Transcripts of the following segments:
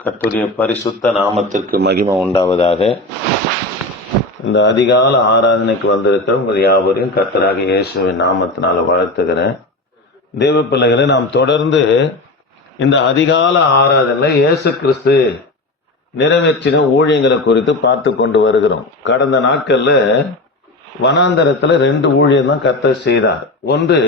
கர்த்தருடைய பரிசுத்த நாமத்திற்கு மகிமை உண்டாவதாக. இந்த அதிகால ஆராதனைக்கு வந்திருக்கிற உங்கள் யாவரையும் கர்த்தராகிய இயேசுவின் நாமத்தினால வாழ்த்துகிறேன். தேவ பிள்ளைகளை நாம் தொடர்ந்து இந்த அதிகால ஆராதனையில் இயேசு கிறிஸ்து நிறைவேற்றின ஊழியங்களை குறித்து பார்த்து கொண்டு வருகிறோம். கடந்த நாட்கள்ல வனாந்தரத்துல 2 ஊழியம் தான் கர்த்தர் செய்தார். ஒன்று,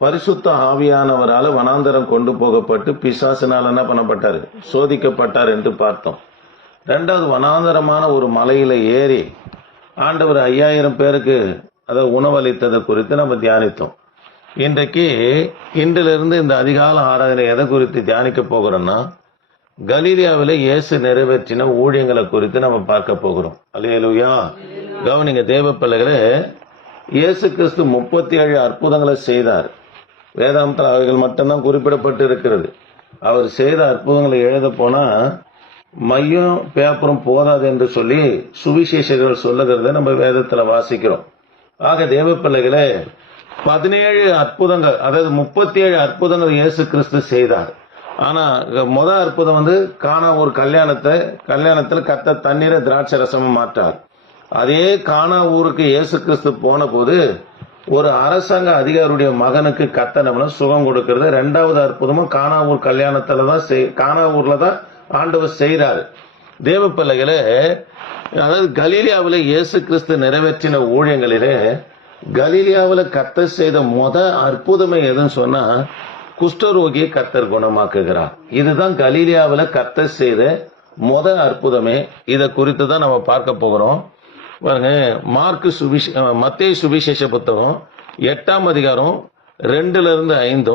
பரிசுத்த ஆவியானவரால் வனாந்தரம் கொண்டு போகப்பட்டு பிசாசினால் என்ன பண்ணப்பட்டார், சோதிக்கப்பட்டார் என்று பார்த்தோம். 2வது, வனாந்தரமான ஒரு மலையில ஏறி ஆண்டவர் 5000 பேருக்கு அதை உணவளித்ததை குறித்து நம்ம தியானித்தோம். இன்றிலிருந்து இந்த அதிகால ஆராதனை எதை குறித்து தியானிக்க போகிறோம்னா, கலீலியாவில் இயேசு நிறைவேற்றின ஊழியங்களை குறித்து நம்ம பார்க்க போகிறோம். அல்லேலூயா. கவனிங்க தேவ பிள்ளைகளே, இயேசு கிறிஸ்து 37 அற்புதங்களை செய்தார். வேதாந்தத்தில் அவைகள் மட்டும்தான் குறிப்பிடப்பட்டு இருக்கிறது. அவர் செய்த அற்புதங்களை எழுத போனா மையம் பேப்பரும் போதாது என்று சொல்லி சுவிசேஷர்கள் சொல்லுகிறத நம்ம வேதத்துல வாசிக்கிறோம். ஆக தேவ பிள்ளைகளே, 17 அற்புதங்கள், அதாவது 37 அற்புதங்கள் இயேசு கிறிஸ்து செய்தார். ஆனா முதல் அற்புதம் கானா ஒரு கல்யாணத்துல கர்த்தர் தண்ணீரை திராட்சை ரசமா மாற்றார். அதே கானா ஊருக்கு இயேசு கிறிஸ்து போன போது ஒரு அரசாங்க அதிகாரியுடைய மகனுக்கு கர்த்தர் சுகம் கொடுக்கிறது. 2வது அற்புதமும் கானாவூர் கானாவூர்ல தான் ஆண்டவர் செய்கிறாரு. தேவ பிள்ளைகளே, அதாவது கலீலியாவில் இயேசு கிறிஸ்து நிறைவேற்றின ஊழியங்களிலே கலீலியாவில் கர்த்தர் செய்த அற்புதமே எதுன்னு சொன்னா, குஷ்டரோகியை கர்த்தர் குணமாக்குகிறார். இதுதான் கலீலியாவில் கர்த்தர் செய்த அற்புதமே. இதை குறித்து தான் நம்ம பார்க்க போகிறோம். பாருங்க, மத்தேயு சுவிசேஷ புத்தகம் 8ஆம் அதிகாரம் 2-5,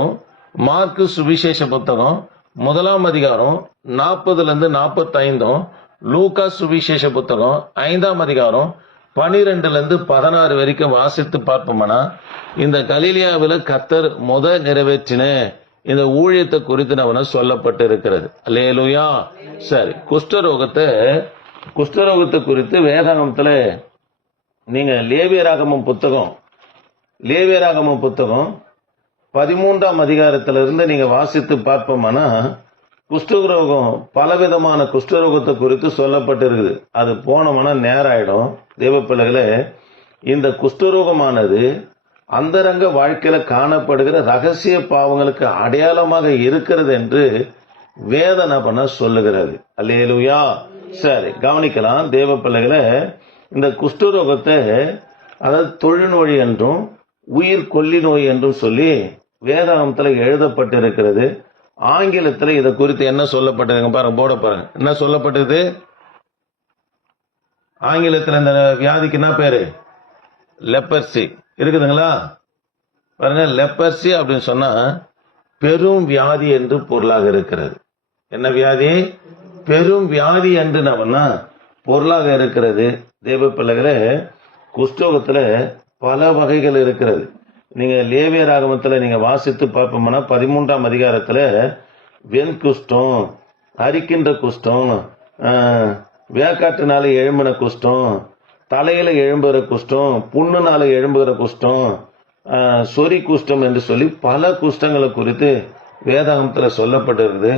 மார்க்கு சுவிசேஷ புத்தகம் 1ஆம் அதிகாரம் 40-45, லூக்கா சுவிசேஷ புத்தகம் 5ஆம் அதிகாரம் 12-16 வரைக்கும் வாசித்து பார்ப்போம்னா, இந்த கலீலியாவில் கர்த்தர் நிறைவேற்றின இந்த ஊழியத்தை குறித்து நம்ம சொல்லப்பட்டு இருக்கிறது. அல்லேலூயா. சரி, குஷ்டரோகத்தை குறித்து வேதாகமத்துல நீங்க லேவியராகமம் புத்தகம் 13ஆம் அதிகாரத்திலிருந்து நீங்க வாசித்து பார்ப்போம்னா, குஷ்டரோகம் பலவிதமான குஷ்டரோகத்தை குறித்து சொல்லப்பட்டு இருக்குது. அது போனோம்னா நேரம் ஆயிடும். தேவ பிள்ளைகளே, இந்த குஷ்டரோகமானது அந்தரங்க வாழ்க்கையில காணப்படுகிற ரகசிய பாவங்களுக்கு அடையாளமாக இருக்கிறது என்று வேதனை சொல்லுகிறது. அல்லேலூயா. சரி, கவனிக்கலாம் தேவ பிள்ளைகளை. இந்த குஷ்டரோகத்தை அதாவது தொழுநோய் என்றும் உயிர் கொல்லி நோய் என்றும் சொல்லி வேதாகமத்துல எழுதப்பட்டிருக்கிறது. ஆங்கிலத்துல இதை குறித்து என்ன சொல்லப்பட்டிருக்கு பாருங்க, போட பாருங்க, என்ன சொல்லப்பட்டது ஆங்கிலத்துல. இந்த வியாதிக்கு என்ன பேரு? லெப்பர்சி இருக்குதுங்களா? பாருங்க, லெப்பர்சி அப்படின்னு சொன்னா பெரும் வியாதி என்று பொருளாக இருக்கிறது. என்ன வியாதி? பெரும் வியாதி என்று நம்ம பொருளாக இருக்கிறது. தேவ பிள்ளைகளே, குஷ்டரோகத்துல பல வகைகள் இருக்கிறது. நீங்க லேவியராகமத்துல நீங்க வாசித்து பார்ப்போம்னா 13ஆம் அதிகாரத்துல வெண்குஷ்டம், அரிக்கின்ற குஷ்டம், வேக்காட்டுனால எழும்பின குஷ்டம், தலையில எழும்புகிற குஷ்டம், புண்ணுனால எழும்புகிற குஷ்டம், சொறி குஷ்டம் என்று சொல்லி பல குஷ்டங்களை குறித்து வேதாகமத்துல சொல்லப்பட்டிருக்குது.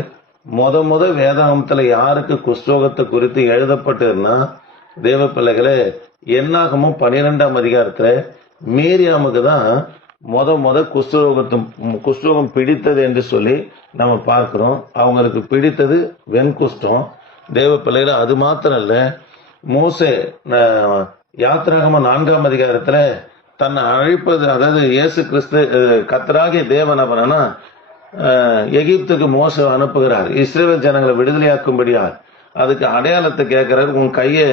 முத வேதாகமத்துல யாருக்கு குஷ்டரோகத்தை குறித்து எழுதப்பட்டிருந்தா, தேவ பிள்ளைகளே, என்னாகமும் 12ஆம் அதிகாரத்துல மீரியாமுக்கு தான் முத குஷ்டரோகம் பிடித்தது என்று சொல்லி நம்ம பார்க்கிறோம். அவங்களுக்கு பிடித்தது வெண்குஷ்டம். தேவ பிள்ளைகளே, அது மாத்திரம் இல்ல, மோசே யாத்திராகமம் 4ஆம் அதிகாரத்துல தன்னை அழைப்பது, அதாவது இயேசு கிறிஸ்து கர்த்தராகிய தேவன் அவனா எகிப்துக்கு மோசே அனுப்புகிறார் இஸ்ரவேல் ஜனங்களை விடுதலையாக்கும்படியா. அதுக்கு அடையாளத்தை கேட்கிறாரு. உன் கையை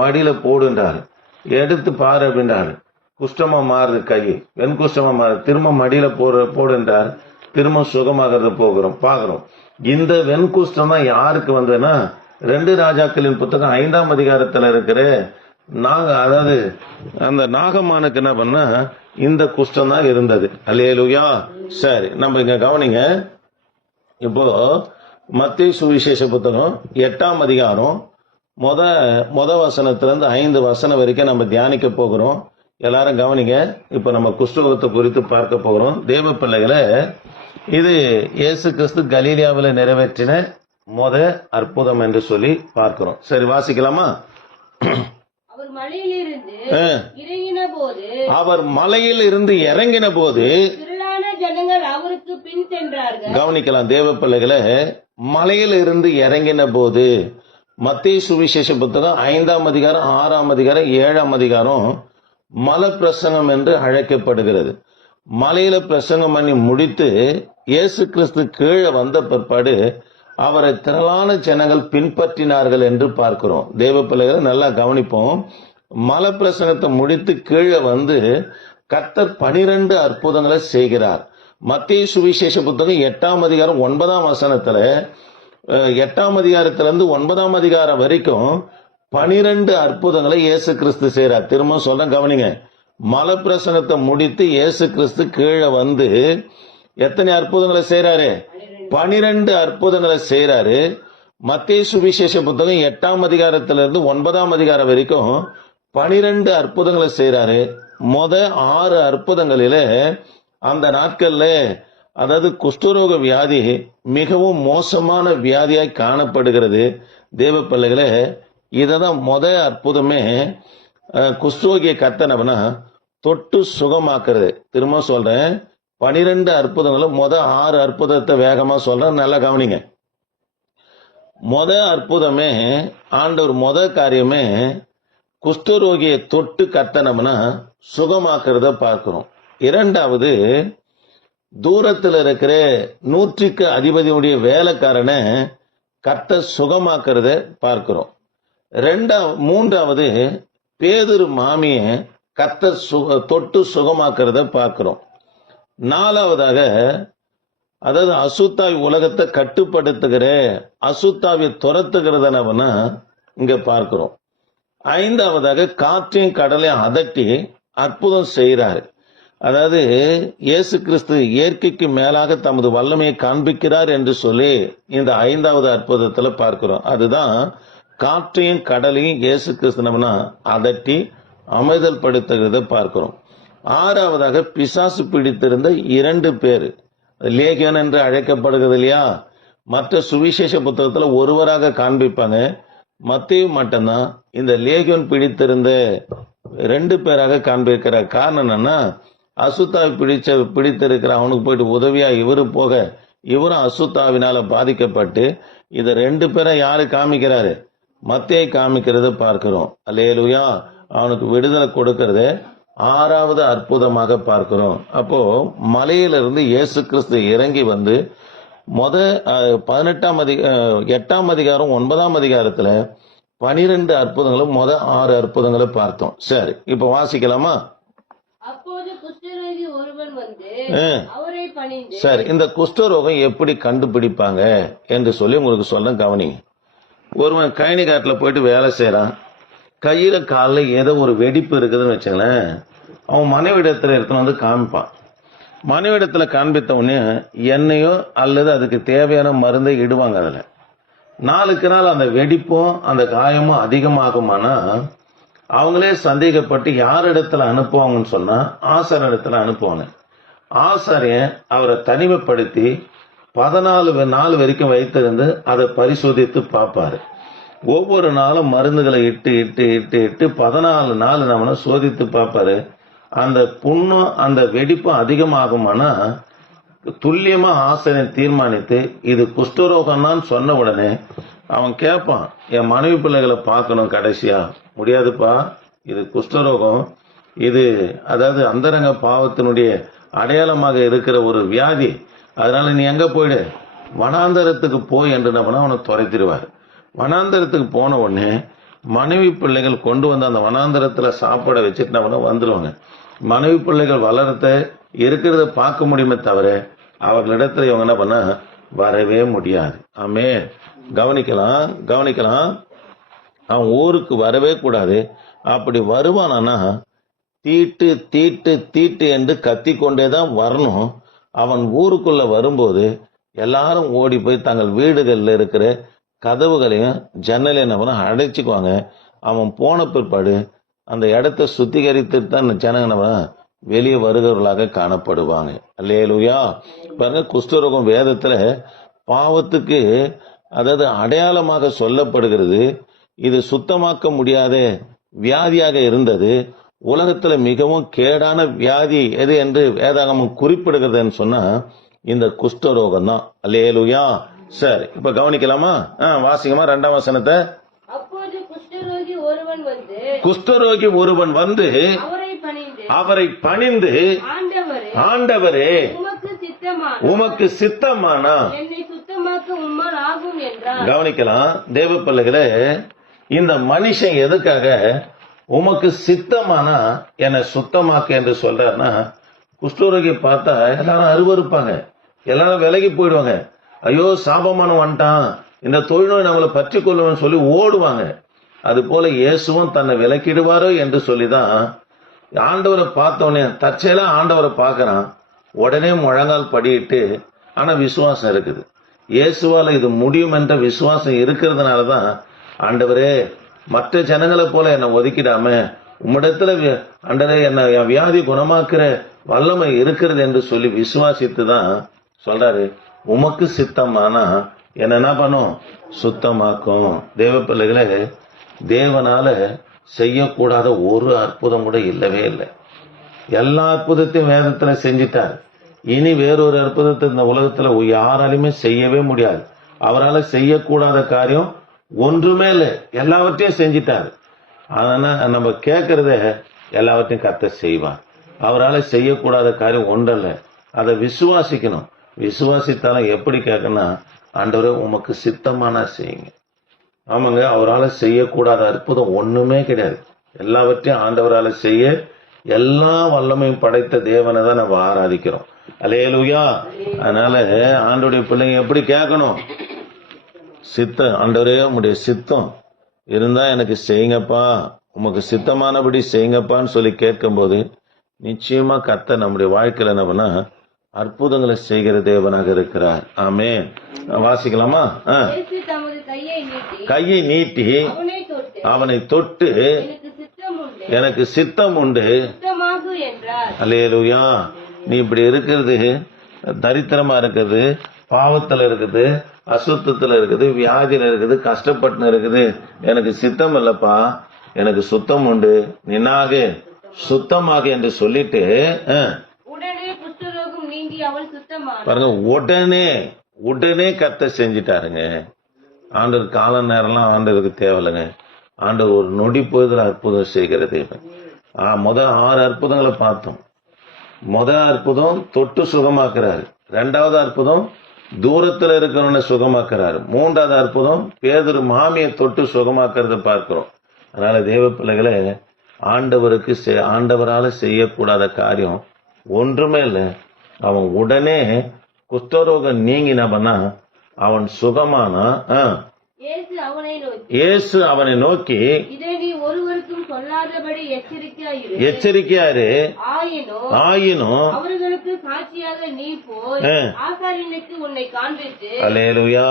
மடியில போடுன்றாரு, எடுத்து பாரு அப்படின்றாரு. குஷ்டமா மாறுது, கை வெண்குஷ்டமா மாறுது. திரும்ப மடியில போடுன்றார், திரும்ப சுகமாகிறது பாக்குறோம். இந்த வெண்குஷ்டம் தான் யாருக்கு வந்ததுன்னா, 2 ராஜாக்களின் புத்தகம் 5ஆம் அதிகாரத்துல இருக்கிற அதாவது அந்த நாகமானுக்கு என்ன பண்ண இந்த குஷ்டம் தான் இருந்தது. அல்லேலூயா. சரி, நம்ம இங்க கவனிங்க. இப்போ மத்தேயு சுவிசேஷ புத்தகம் 8ஆம் அதிகாரம் முத வசனத்திலிருந்து 5 வசனம் வரைக்கும் நம்ம தியானிக்க போகிறோம். எல்லாரும் கவனிங்க. இப்ப நம்ம குஷ்டரோகத்தை குறித்து பார்க்க போகிறோம். தேவ பிள்ளைகளை, இது இயேசு கிறிஸ்து கலீலியாவில் நிறைவேற்றின முத அற்புதம் என்று சொல்லி பார்க்கிறோம். சரி, வாசிக்கலாமா? அவர் மலையிலிருந்து இறங்கின போது அவர் மலையில் இருந்து இறங்கின போது திரளான ஜனங்கள் அவருக்கு பின் சென்றார்கள். கவனிக்கலாம் தேவ பிள்ளைகளை, மலையில் இருந்து இறங்கின போது. மத்தேயு சுவிசேஷ புத்தகம் 5ஆம் அதிகாரம் 6ஆம் அதிகாரம் 7ஆம் அதிகாரம் மலை பிரசங்கம் என்று அழைக்கப்படுகிறது. மலையில பிரசங்கம் பண்ணி முடித்து இயேசு கிறிஸ்து கீழே வந்த பிற்பாடு அவரை திரளான ஜனங்கள் பின்பற்றினார்கள் என்று பார்க்கிறோம். தேவ பிள்ளைகளை நல்லா கவனிப்போம். மலை பிரசங்கத்தை முடித்து கீழே வந்து கர்த்தர் 12 அற்புதங்களை செய்கிறார். மத்தேயு சுவிசேஷ புத்தகம் 8ஆம் அதிகாரம் 9ஆம் வசனத்துல 8ஆம் அதிகாரத்திலிருந்து 9ஆம் அதிகாரம் வரைக்கும் 12 அற்புதங்களை இயேசு கிறிஸ்து செய்யறார். திரும்ப சொல்றேன், கவனிங்க. மலை பிரசங்கத்தை முடித்து இயேசு கிறிஸ்து கீழே வந்து எத்தனை அற்புதங்களை செய்யறாரு? 12 அற்புதங்களை செய்யறாரு. மத்தேயு சுவிசேஷ புத்தகம் 8ஆம் அதிகாரத்திலிருந்து 9ஆம் அதிகாரம் வரைக்கும் 12 அற்புதங்களை செய்யறாரு. 6 அற்புதங்களில அந்த நாட்கள்ல, அதாவது குஷ்டரோக வியாதி மிகவும் மோசமான வியாதியாய் காணப்படுகிறது. தேவ பிள்ளைகளே, இததான் அற்புதமே. குஷ்டரோகியை கத்தனவனா தொட்டு சுகமாக்குறது. திரும்ப சொல்றேன், 12 அற்புதங்களும் 6 அற்புதத்தை வேகமா சொல்றேன், நல்லா கவனிங்க. அற்புதமே ஆண்டவர் காரியமே குஷ்டரோகியை தொட்டு கத்தனம்னா சுகமாக்குறத பார்க்கிறோம். இரண்டாவது, தூரத்தில் இருக்கிற 100க்கு அதிபதியுடைய வேலைக்காரனை கர்த்தர் சுகமாக்குறத பார்க்கிறோம். மூன்றாவது, பேதுரு மாமிய கர்த்தர் தொட்டு சுகமாக்குறத பார்க்கிறோம். நாலாவதாக, அதாவது அசுத்தாவி உலகத்தை கட்டுப்படுத்துகிற அசுத்தாவியை துரத்துகிறதனவனா இங்க பார்க்கிறோம். ஐந்தாவதாக, காற்றையும் கடலையும் அதட்டி அற்புதம் செய்கிறாரு. அதாவது இயேசு கிறிஸ்து இயற்கைக்கு மேலாக தமது வல்லமையை காண்பிக்கிறார் என்று சொல்லி இந்த 5வது அற்புதத்துல பார்க்கிறோம். அதுதான் காற்றையும் கடலையும் இயேசு கிறிஸ்து நம்மனா அதட்டி அமைதல் படுத்துகிறத பார்க்கிறோம். 6வதாக, பிசாசு பிடித்திருந்த 2 பேர், லேகியன் என்று அழைக்கப்படுகிறது இல்லையா? மற்ற சுவிசேஷ புத்தகத்துல ஒருவராக காண்பிப்பாங்க. மத்தேயு மட்டும்தான் இந்த லேகியன் பிடித்திருந்த 2 பேராக காண்பிக்கிற காரணம் என்னன்னா, அசுத்தாவி பிடித்திருக்கிற அவனுக்கு போயிட்டு உதவியா இவரு போக, இவரும் அசுத்தாவினால பாதிக்கப்பட்டு இத 2 பேரை யாரு காமிக்கிறாரு? மத்தேயு காமிக்கிறத பார்க்கிறோம். அல்லேலூயா. அவனுக்கு விடுதலை கொடுக்கறத 6வது அற்புதமாக பார்க்கிறோம். அப்போ மலையிலிருந்து இயேசு கிறிஸ்து இறங்கி வந்து 8ஆம் அதிகாரம் 9ஆம் அதிகாரத்துல 12 அற்புதங்களும் 6 அற்புதங்களை பார்த்தோம். சரி, இப்ப வாசிக்கலாமா? அப்போது குஷ்டரோகி ஒருவன் வந்து அவரை பணிந்து, சரி, இந்த குஷ்டரோகம் எப்படி கண்டுபிடிப்பாங்க என்று சொல்லி உங்களுக்கு சொல்ல கவனிங்க. ஒருவன் கயனி காட்டுல போயிட்டு வேலை செய்யறான். கையில காலில் ஏதோ ஒரு வெடிப்பு இருக்குதுன்னு வச்சுங்களேன். அவன் மனைவிடத்துல எடுத்துன்னு வந்து காமிப்பான். மனைவிடத்துல காண்பித்த உடனே எண்ணெயோ அல்லது அதுக்கு தேவையான மருந்தை இடுவாங்க. அதுல நாளுக்கு நாள் அந்த வெடிப்பும் அந்த காயமும் அதிகமாகுமானா அவங்களே சந்தேகப்பட்டு யார் இடத்துல அனுப்புவாங்கன்னு சொன்னா ஆசார் இடத்துல அனுப்புவாங்க. ஆசாரியன் அவரை தனிமைப்படுத்தி 14 நாள் வரைக்கும் வைத்திருந்து அதை பரிசோதித்து பார்ப்பாரு. ஒவ்வொரு நாளும் மருந்துகளை இட்டு இட்டு இட்டு இட்டு 14 நாள் நம்மள சோதித்து பார்ப்பாரு. அந்த புண்ணும் அந்த வெடிப்பும் அதிகமாகுமானா துல்லியமா ஆசிரியர் தீர்மானித்து இது குஷ்டரோகம் தான் சொன்ன உடனே அவன் கேட்பான், என் மனைவி பிள்ளைகளை பார்க்கணும். கடைசியா, முடியாதுப்பா, இது குஷ்டரோகம், இது அதாவது அந்தரங்க பாவத்தினுடைய அடையாளமாக இருக்கிற ஒரு வியாதி, அதனால நீ எங்க போயிடு, வனாந்தரத்துக்கு போய் என்று நம்ம அவனை துரைத்திடுவார். வனாந்தரத்துக்கு போன உடனே மனைவி பிள்ளைகள் கொண்டு வந்து அந்த வனாந்தரத்துல சாப்பாட வச்சுட்டு நம்ம வந்துருவாங்க. மனைவி பிள்ளைகள் வளரத்த இருக்கிறத பார்க்க முடியுமே தவிர அவர்களிடத்துல இவங்க என்ன பண்ண வரவே முடியாது. ஆமே, கவனிக்கலாம். அவன் ஊருக்கு வரவே கூடாது. அப்படி வருவானா தீட்டு தீட்டு தீட்டு என்று கத்தி கொண்டேதான் வரணும். அவன் ஊருக்குள்ள வரும்போது எல்லாரும் ஓடி போய் தங்கள் வீடுகள்ல இருக்கிற கதவுகளையும் ஜன்னலையும் அடைச்சுக்குவாங்க. அவன் போன பிற்பாடு அந்த இடத்தை சுத்திகரித்து தான் ஜனங்க வெளியே வருகிறவர்களாக காணப்படுவாங்க. அல்லேலூயா. பாருங்க, குஷ்டரோகம் வேதத்துல பாவத்துக்கு அதாவது அடையாளமாக சொல்லப்படுகிறது. இது சுத்தமாக்க முடியாத வியாதியாக இருந்தது. உலகத்துல மிகவும் கேடான வியாதி எது என்று வேதாகமம் குறிப்பிடுகிறதுன்னு சொன்னா இந்த குஷ்டரோகம் தான். அல்லேலூயா. சரி, இப்ப கவனிக்கலாமா? வாசிக்கமா 2ஆம் வசனத்தை. அப்போது குஷ்டரோகி ஒருவன் வந்து குஷ்டரோகி ஒருவன் வந்து அவரை பணிந்து ஆண்டவரே உமக்கு சித்தமானா என்னை சுத்தமாக்க உம்மால் ஆகும் என்றார். கவனிக்கலாம் தேவ பிள்ளைகளே, இந்த மனுஷன் எதுக்காக உமக்கு சித்தமானா என்னை சுத்தமாக்க என்று சொல்றாருன்னா, குஷ்டரோகி பார்த்தா எல்லாரும் அருவருப்பாங்க, எல்லாரும் விலகி போயிடுவாங்க. ஐயோ சாபமானம் வந்துட்டான், இந்த தொழில்நோய் நம்மளை பற்றி கொள்ளுவேன்னு சொல்லி ஓடுவாங்க. அது போல இயேசுவும் தன்னை விலக்கிடுவாரோ என்று சொல்லிதான் ஆண்டவரை பார்த்தவனே தற்செயலா ஆண்டவரை பார்க்கறான், உடனே முழங்கால் படியிட்டு. ஆனா விசுவாசம் இருக்குது. இயேசுவால இது முடியும் என்ற விசுவாசம் இருக்கிறதுனாலதான் ஆண்டவரே மற்ற ஜனங்களை போல என்னை ஒதுக்கிடாம உம்மிடத்துல ஆண்டவரே என்ன வியாதி குணமாக்குற வல்லமை இருக்கிறது என்று சொல்லி விசுவாசித்து தான் சொல்றாரு, உமக்கு சித்தமானா என்ன பண்ணும்? சுத்தமாக்கும். தேவ பிள்ளைகளே, தேவனால செய்யக்கூடாத ஒரு அற்புதம் கூட இல்லவே இல்லை. எல்லா அற்புதத்தையும் வேதத்துல செஞ்சிட்டார். இனி வேறொரு அற்புதத்தை இந்த உலகத்துல யாராலுமே செய்யவே முடியாது. அவரால் செய்யக்கூடாத காரியம் ஒன்றுமே இல்லை, எல்லாவற்றையும் செஞ்சிட்டார். ஆனா நம்ம கேட்கறத எல்லாவற்றையும் கர்த்தர் செய்வார். அவரால் செய்யக்கூடாத காரியம் ஒன்றல்ல, அதை விசுவாசிக்கணும். விசுவாசித்தாலும் எப்படி கேட்கணும்னா, ஆண்டவரே உமக்கு சித்தமானா செய்யுங்க. ஆமாங்க, அவரால் செய்யக்கூடாத அற்புதம் ஒண்ணுமே கிடையாது. எல்லாவற்றையும் ஆண்டவரால் செய்ய எல்லா வல்லமையும் படைத்த தேவனை தான் நம்ம ஆராதிக்கிறோம். அல்லேலூயா. அதனால ஆண்டவருடைய பிள்ளைங்க எப்படி கேட்கணும்? சித்தம், ஆண்டவரே உம்முடைய சித்தம் இருந்தா எனக்கு செய்யுங்கப்பா, உமக்கு சித்தமானபடி செய்யுங்கப்பான்னு சொல்லி கேட்கும்போது நிச்சயமா கர்த்தர் நம்முடைய வாழ்க்கையில என்ன பண்ணா அற்புதங்களை செய்கிற தேவனாக இருக்கிறார். ஆமென். வாசிக்கலாமா? கையை நீட்டி அவனை தொட்டு எனக்கு சித்தம் உண்டு. அல்லேலூயா. நீ இப்படி இருக்கிறது, தரித்திரமா இருக்குது, பாவத்துல இருக்குது, அசுத்தத்துல இருக்குது, வியாதியில இருக்குது, கஷ்டப்பட்டு இருக்குது, எனக்கு சித்தம் இல்லப்பா, எனக்கு சுத்தம் உண்டு, நின்னாக சுத்தமாக என்று சொல்லிட்டு பாருங்க, உடனே கர்த்தர் செஞ்சிட்டாருங்க. ஆண்டவர் கால நேரம்லாம் ஆண்டவருக்கு தேவையில்லைங்க. ஆண்டவர் ஒரு நொடி பொழுதுல அற்புதம் செய்கிற தேவன். முதல் 6 அற்புதங்களை பார்த்தோம். முதல் அற்புதம் தொட்டு சுகமாக்குறாரு. 2வது அற்புதம் தூரத்துல இருக்கிறவனை சுகமாக்குறாரு. 3வது அற்புதம் பேதுரு மாமியை தொட்டு சுகமாக்குறத பார்க்கிறோம். அதனால தேவ பிள்ளைகளே, ஆண்டவரால செய்யக்கூடாத காரியம் ஒன்றுமே இல்லை. அவன் உடனே குஷ்டரோகம் நீங்கினவனா அவன் சுகமானா. இயேசு அவனை நோக்கி எச்சரிக்கையாரு, ஆயினும் அவர்களுக்கு சாட்சியாக நீ போய் ஆசாரியனுக்கு உன்னை காண்பித்து. அல்லேலூயா.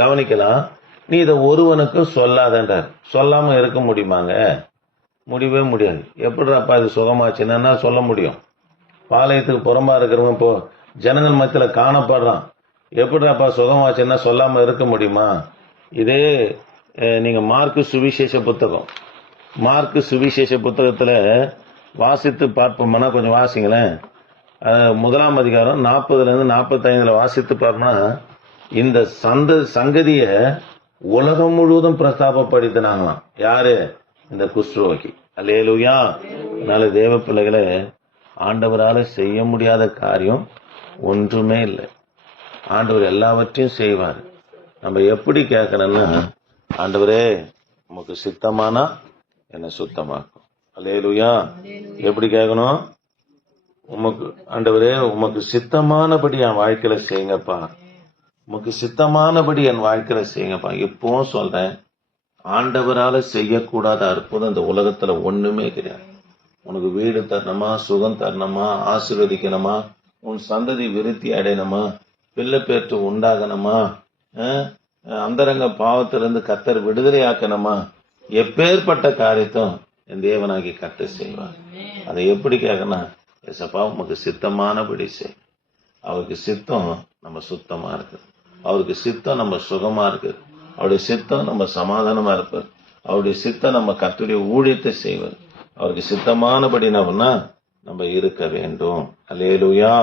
கவனிக்கலாம், நீ இதை ஒருவனுக்கும் சொல்லாதன்றார். சொல்லாம இருக்க முடியுமாங்க? முடியவே முடியாது. எப்படிப்பா இது சுகமாச்சுன்னா சொல்ல முடியும்? பாளையத்துக்கு புறம்பா இருக்கிறவங்க இப்போ ஜனங்கள் மத்தியில காணப்படுறான், எப்படிப்பா சுகமாச்சுன்னா சொல்லாம இருக்க முடியுமா? இதே நீங்க மார்க்கு சுவிசேஷ புத்தகத்துல வாசித்து பார்ப்போம்னா, கொஞ்சம் வாசிங்களேன். 1ஆம் அதிகாரம் 40 45 வாசித்து பார்ப்போம்னா, இந்த சங்கதிய உலகம் முழுவதும் பிரஸ்தாபப்படுத்தினாங்களாம். யாரு? இந்த குஷ்டரோகி. அல்லேலூயா. அதனால தேவ பிள்ளைகளை, ஆண்டவரால செய்ய முடியாத காரியம் ஒன்றுமே இல்லை. ஆண்டவர் எல்லாவற்றையும் செய்வார். நம்ம எப்படி கேட்கணும்னா, ஆண்டவரே உமக்கு சித்தமானா என்னை சுத்தமாக்கும். அல்லேலூயா. எப்படி கேட்கணும்? ஆண்டவரே உமக்கு சித்தமானபடி என் வாழ்க்கையில செய்யுங்கப்பா, உமக்கு சித்தமானபடி என் வாழ்க்கையில செய்யுங்கப்பா. இப்பவும் சொல்றேன், ஆண்டவரால செய்யக்கூடாத அற்புதம் இந்த உலகத்துல ஒண்ணுமே கிடையாது. உனக்கு வீடு தரணுமா, சுகம் தரணுமா, ஆசீர்வதிக்கணுமா, உன் சந்ததி விருத்தி அடையணுமா, பிள்ளை பேற்று உண்டாகணுமா, அந்தரங்க பாவத்திலிருந்து கர்த்தர் விடுதலை ஆக்கணுமா, எப்பேற்பட்ட காரியத்தும் என் தேவனாகி கர்த்தர் செய்வார். அதை எப்படி கேட்கணும்? எசப்பா உமக்கு சித்தமானபடி செய். அவருக்கு சித்தம் நம்ம சுத்தமா இருக்கு. அவருக்கு சித்தம் நம்ம சுகமா இருக்கு, அவருடைய சித்தம் நம்ம சமாதானமா இருப்பார், அவருடைய சித்தம் நம்ம கர்த்தருடைய ஊழியத்தை செய்வது, அவருக்கு சித்தமானபடி நம்ம இருக்க வேண்டும். அல்லேலூயா.